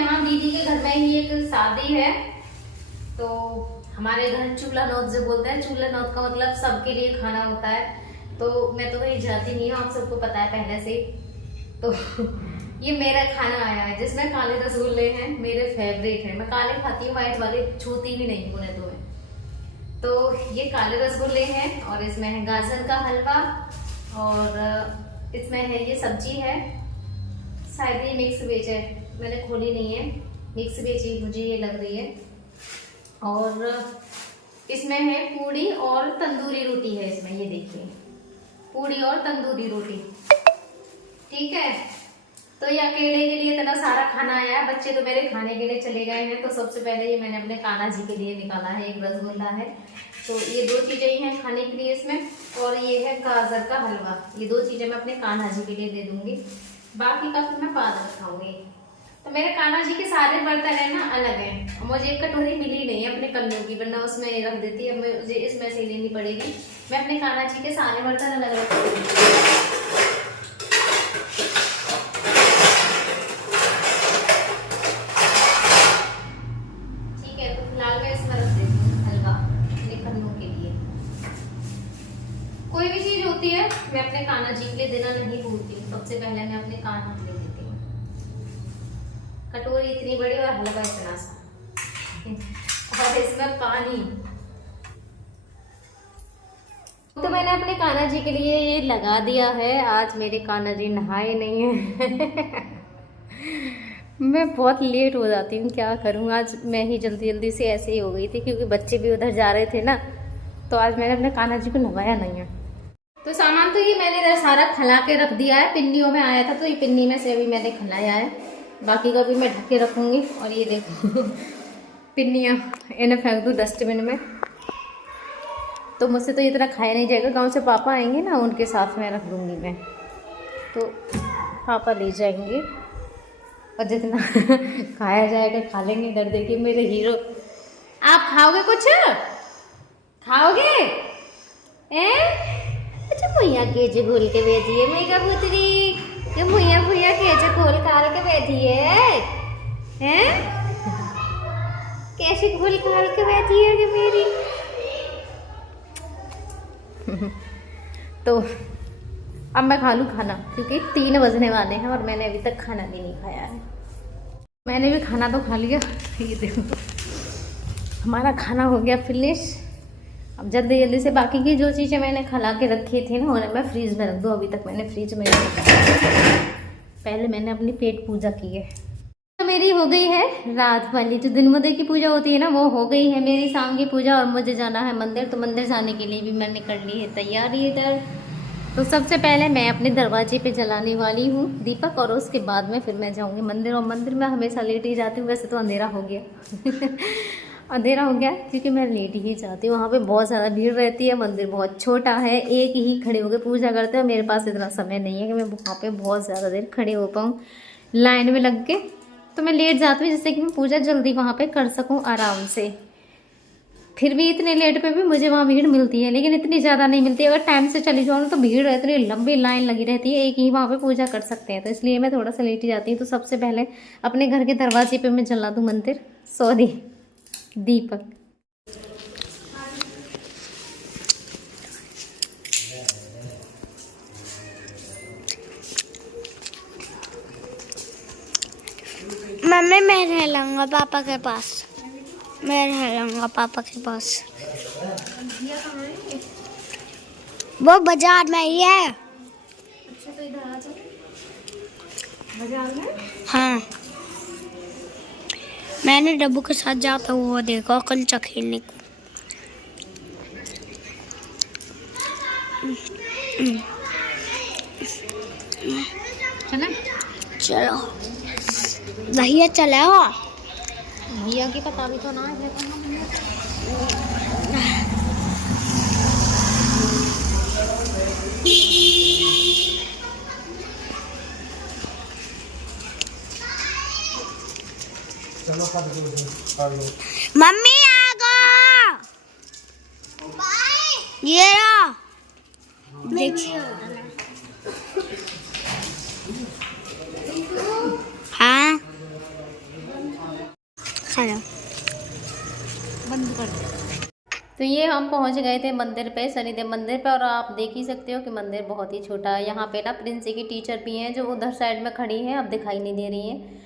यहाँ दीदी के घर में ही एक शादी है, तो हमारे घर चूल्हा नौत जो बोलते हैं, चूल्हा नौत का मतलब सबके लिए खाना होता है। तो मैं तो कहीं जाती नहीं हूँ, आप सबको पता है पहले से। तो ये मेरा खाना आया है जिसमें काले रसगुल्ले हैं, मेरे फेवरेट हैं। मैं काले खाती हूँ, व्हाइट वाले छूती भी नहीं उन्हें तो मैं। तो ये काले रसगुल्ले हैं और इसमें है गाजर का हलवा और इसमें है ये सब्जी है, शायद ये मिक्स वेज है, मैंने खोली नहीं है, मिक्स वेज ही मुझे ये लग रही है। और इसमें है पूड़ी और तंदूरी रोटी है इसमें, ये देखिए पूड़ी और तंदूरी रोटी, ठीक है। तो ये अकेले के लिए इतना सारा खाना आया है, बच्चे तो मेरे खाने के लिए चले गए हैं। तो सबसे पहले ये मैंने अपने कान्हा जी के लिए निकाला है, एक रसगुल्ला है, तो ये 2 चीजें ही हैं खाने के लिए इसमें, और ये है गाजर का हलवा। ये 2 चीजें मैं अपने कान्हा जी के लिए दे दूंगी, बाकी का फिर मैं बाद में खाऊंगी। तो मेरे कान्हा जी के सारे बर्तन है ना अलग हैं, मुझे एक कटोरी मिली नहीं है अपने कन्नों की, वरना उसमें रख देती है, मुझे इसमें से लेनी पड़ेगी। मैं अपने कान्हा जी के सारे बर्तन अलग रखूंगी। कोई भी चीज होती है मैं अपने कान्हा जी के लिए देना नहीं भूलती हूँ, सबसे पहले मैं अपने कान्हा के लिए देती हूँ। कटोरी इतनी बड़ी और हलवा इतना सा और इसमें पानी। तो मैंने अपने कान्हा जी के लिए ये लगा दिया है। आज मेरे कान्हा जी नहाए नहीं है मैं बहुत लेट हो जाती हूँ, क्या करूँ। आज मैं ही जल्दी जल्दी से ऐसे ही हो गई थी क्योंकि बच्चे भी उधर जा रहे थे ना, तो आज मैंने अपने कान्हा जी को नहवाया नहीं है। तो सामान तो ये मैंने इधर सारा खला के रख दिया है, पिन्नियों में आया था तो ये पिन्नी में से अभी मैंने खलाया है, बाकी का भी मैं ढक के रखूँगी। और ये देखो पिन्नियाँ इन्हें फेंक दूँ डस्टबिन में, तो मुझसे तो इतना खाया नहीं जाएगा। गांव से पापा आएंगे ना, उनके साथ में रख दूँगी मैं, तो पापा ले जाएंगे और जितना खाया जाएगा खा लेंगे। इधर देखिए मेरे हीरो। आप खाओगे कुछ? खाओगे? अच्छा भैया केजे घोल के बैठी है मेरी कबूतरी, कि भैया केजे घोल काल के बैठी है, हैं? कैसे घोल काल के बैठी है कि मेरी तो अब मैं खा लूँ खाना, क्योंकि 3 बजने वाले हैं और मैंने अभी तक खाना भी नहीं खाया है। मैंने भी खाना तो खा लिया, ये देखो हमारा खाना हो गया फिनिश। अब जल्दी जल्दी से बाकी की जो चीज़ें मैंने खला के रखी थी ना, उन्हें मैं फ्रीज में रख दूँ। अभी तक मैंने फ्रीज में नहीं रखा, पहले मैंने अपनी पेट पूजा की है। तो मेरी हो गई है रात वाली जो दिनमदे की पूजा होती है ना, वो हो गई है मेरी शाम की पूजा। और मुझे जाना है मंदिर, तो मंदिर जाने के लिए भी मैंने कर ली है तैयारी इधर। तो सबसे पहले मैं अपने दरवाजे पे जलाने वाली हूँ दीपक, और उसके बाद में फिर मैं जाऊँगी मंदिर। और मंदिर में हमेशा लेट ही जाती हूँ, वैसे तो अंधेरा हो गया अंधेरा हो गया क्योंकि मैं लेट ही जाती हूँ। वहाँ पे बहुत ज़्यादा भीड़ रहती है, मंदिर बहुत छोटा है, एक ही खड़े होकर पूजा करते हैं। मेरे पास इतना समय नहीं है कि मैं वहाँ पे बहुत ज़्यादा देर खड़े हो पाऊँ लाइन में लग के, तो मैं लेट जाती हूँ जिससे कि मैं पूजा जल्दी वहाँ पे कर सकूँ आराम से। फिर भी इतने लेट पे भी मुझे वहाँ भीड़ मिलती है, लेकिन इतनी ज़्यादा नहीं मिलती। अगर टाइम से चली जाओ ना तो भीड़ इतनी लंबी लाइन लगी रहती है, एक ही वहाँ पे पूजा कर सकते हैं, तो इसलिए मैं थोड़ा सा लेट ही जाती हूँ। तो सबसे पहले अपने घर के दरवाजे पे मैं जला दूँ मंदिर, सॉरी दीपक। मम्मी मैं रह लूँगा पापा के पास, मैं रह लूँगा पापा के पास। वो बाजार में ही है। अच्छा तो इधर आ जाओ बाजार में। हाँ मैंने डब्बू के साथ जाता हुआ देखा कंचा खेलने को। चलो भैया चले हो, भैया की पता भी तो ना है। मम्मी आ गो, ये रहा देखिए। हाँ खाना बंद कर दे। तो ये हम पहुंच गए थे मंदिर पे, शनिदेव मंदिर पे, और आप देख ही सकते हो कि मंदिर बहुत ही छोटा है। यहाँ पे ना प्रिंसी की टीचर भी हैं जो उधर साइड में खड़ी हैं, अब दिखाई नहीं दे रही हैं।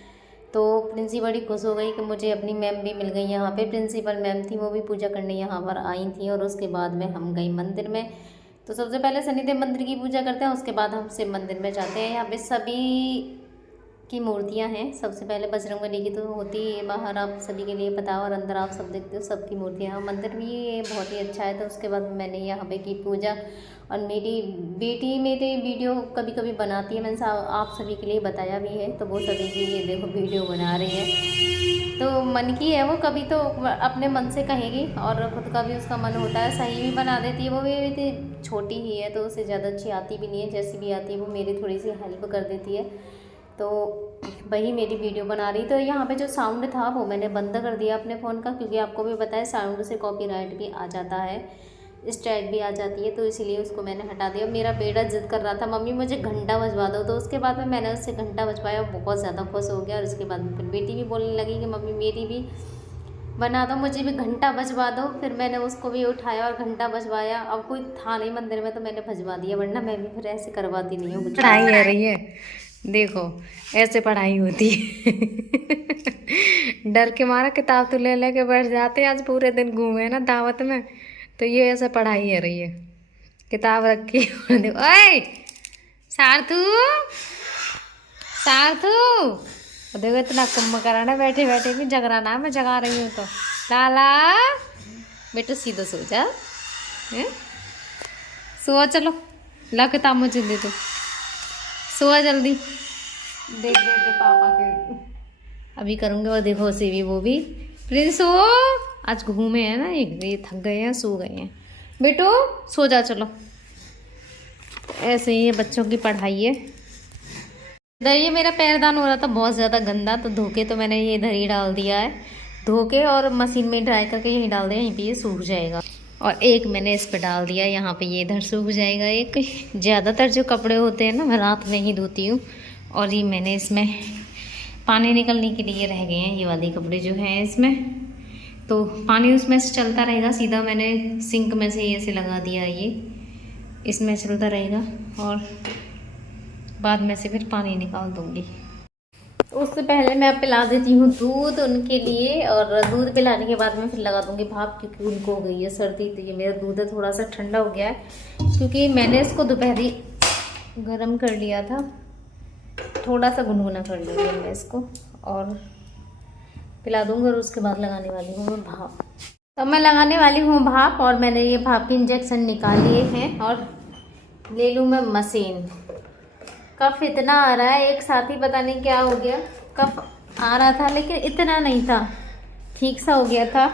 तो प्रिंसी बड़ी खुश हो गई कि मुझे अपनी मैम भी मिल गई यहाँ पे। प्रिंसिपल मैम थी, वो भी पूजा करने यहाँ पर आई थी, और उसके बाद में हम गई मंदिर में। तो सबसे पहले शनिदेव मंदिर की पूजा करते हैं, उसके बाद हम शिव मंदिर में जाते हैं। यहाँ पे सभी की मूर्तियाँ हैं। सबसे पहले बजरंगबली की तो होती है बाहर, आप सभी के लिए पता, और अंदर आप सब देखते हो सबकी मूर्तियाँ। मंदिर भी ये बहुत ही अच्छा है। तो उसके बाद मैंने यहाँ पे की पूजा, और मेरी बेटी मेरे वीडियो कभी कभी बनाती है, मैंने आप सभी के लिए बताया भी है। तो वो सभी की ये देखो वीडियो बना रही है, तो मन की है वो, कभी तो अपने मन से कहेगी, और ख़ुद का भी उसका मन होता है, सही भी बना देती है। वो भी छोटी ही है तो उसे ज़्यादा अच्छी आती भी नहीं है, जैसी भी आती है वो मेरी थोड़ी सी हेल्प कर देती है। तो वही मेरी वीडियो बना रही। तो यहाँ पे जो साउंड था वो मैंने बंद कर दिया अपने फ़ोन का, क्योंकि आपको भी पता है साउंड से कॉपीराइट भी आ जाता है, स्ट्राइक भी आ जाती है, तो इसीलिए उसको मैंने हटा दिया। मेरा बेटा जिद कर रहा था मम्मी मुझे घंटा बजवा दो, तो उसके बाद में मैंने उससे घंटा बजवाया, बहुत ज़्यादा खुश हो गया। और उसके बाद में फिर बेटी भी बोलने लगी कि मम्मी मेरी भी बना दो, मुझे भी घंटा बजवा दो। फिर मैंने उसको भी उठाया और घंटा बजवाया। अब कोई था नहीं मंदिर में तो मैंने बजवा दिया, वरना मैं भी फिर ऐसे करवाती नहीं हूँ। पढ़ाई हो रही है, देखो ऐसे पढ़ाई होती है। डर के मारा किताब तो ले लेके बैठ जाते। आज पूरे दिन घूमे ना दावत में, तो ये ऐसे पढ़ाई हो रही है, किताब रखी। ओए सार्थू, सार्थू, देखो इतना कुंभ कराना, बैठे बैठे भी जगराना, मैं जगा रही हूँ। तो लाला बेटा सीधा सो जा, सो चलो, ला किताब मुझे दे दो, सो जल्दी। देख दे पापा के अभी करूँगे। और देखो उसे भी, वो भी प्रिंस हो, आज घूमे हैं ना ये थक गए हैं, सो गए हैं। बेटो सो जा चलो। ऐसे ही ये बच्चों की पढ़ाई है। इधर ये मेरा पैरदान हो रहा था बहुत ज़्यादा गंदा, तो धोके तो मैंने ये इधर ही डाल दिया है, धोके और मशीन में ड्राई करके यहीं डाल दिया, यहीं पे ये सूख जाएगा। और एक मैंने इस पे डाल दिया, यहाँ पे ये इधर सूख जाएगा। एक ज़्यादातर जो कपड़े होते हैं ना मैं रात में ही धोती हूँ, और ये मैंने इसमें पानी निकलने के लिए रह गए हैं, ये वाले कपड़े जो हैं इसमें, तो पानी उसमें से चलता रहेगा। सीधा मैंने सिंक में से ये से लगा दिया, ये इसमें चलता रहेगा, और बाद में से फिर पानी निकाल दूँगी। उससे पहले मैं पिला देती हूँ दूध उनके लिए, और दूध पिलाने के बाद में फिर लगा दूँगी भाप, क्योंकि उनको हो गई है सर्दी। तो ये मेरा दूध है थोड़ा सा ठंडा हो गया है, क्योंकि मैंने इसको दोपहरी गरम कर लिया था, थोड़ा सा गुनगुना कर लिया मैं इसको, और पिला दूँगी। और उसके बाद लगाने वाली हूँ मैं भाप। तो मैं लगाने वाली हूँ भाप, और मैंने ये भाप के इंजेक्शन निकाल लिए हैं, और ले लूँ मैं मशीन। कफ इतना आ रहा है, एक साथ ही पता नहीं क्या हो गया, कफ आ रहा था लेकिन इतना नहीं था, ठीक सा हो गया था,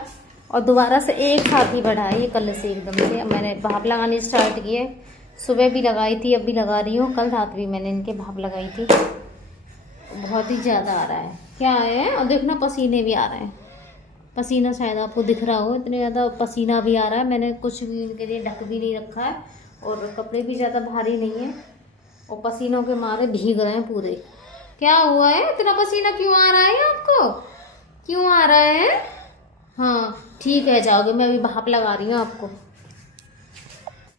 और दोबारा से एक साथ ही बढ़ा है ये कल से एकदम से। मैंने भाप लगानी स्टार्ट की है, सुबह भी लगाई थी, अब भी लगा रही हूँ, कल रात भी मैंने इनके भाप लगाई थी। बहुत ही ज़्यादा आ रहा है, क्या है, और देखना पसीने भी आ रहे हैं, पसीना शायद आपको दिख रहा हो, इतने ज़्यादा पसीना भी आ रहा है। मैंने कुछ भी इनके लिए ढक भी नहीं रखा है, और कपड़े भी ज़्यादा भारी नहीं है, और पसीनों के मारे भीग रहे हैं पूरे। क्या हुआ है, इतना पसीना क्यों आ रहा है आपको, क्यों आ रहा है? हाँ ठीक है, जाओगे, मैं अभी भाप लगा रही हूँ आपको।